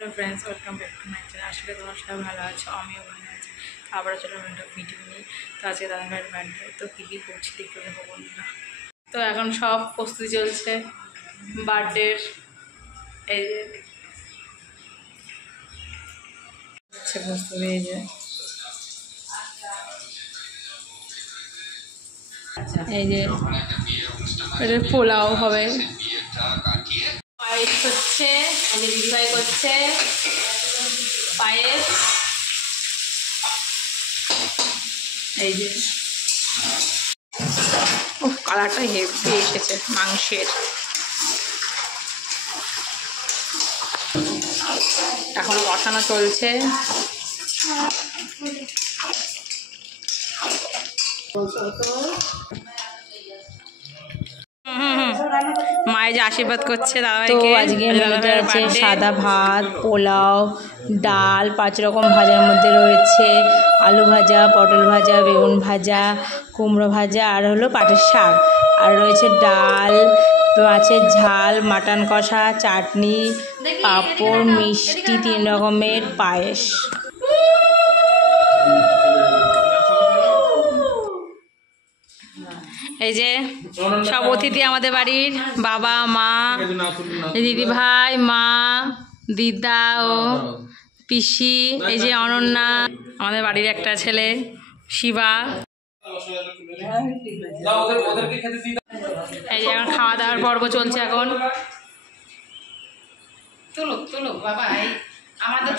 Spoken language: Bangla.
Hello friends welcome back to my channel. आशा करी তোমরা সবাই ভালো আছো, আমিও ভালো আছি। আবারও চলো একটা ভিডিও নিই। তো আজকে দাদা ভাইয়ের বার্থডে, তো কী কী করছি দেখতে দেবো বন্ধুরা। তো এখন সব প্রস্তুতি চলছে বার্থডের। এই যে প্রস্তুতি, এই যে এটা পোলাও হবে, পায়েস হচ্ছে, এই যে দিদিভাই করছে পায়েস। এই যে কালারটা হেভি এসেছে মাংসের। এখনো কষানো চলছে। মায়ের যে আশীর্বাদ করছে দাদাভাইকে। তো আজকে মেনুতে আছে সাদা ভাত, পোলাও, ডাল, 5 রকম ভাজার মধ্যে রয়েছে আলু ভাজা, পটল ভাজা, বেগুন ভাজা, কুমড়ো ভাজা, আর হলো পাটের শাক, আর রয়েছে ডাল, মাছের ঝাল, মাটন কষা, চাটনি, পাঁপড়, মিষ্টি, 3 রকমের পায়েস। এই যে সব অতিথি আমাদের বাড়ির, বাবা মা, দিদি ভাই, মা, দিদা ও পিসি, এই যে অনন্যা, আমাদের বাড়ির একটা ছেলে শিবা। এই যে এখন খাওয়া দাওয়ার পর্ব চলছে এখন। তুলো তুলো বাবা, আমাদের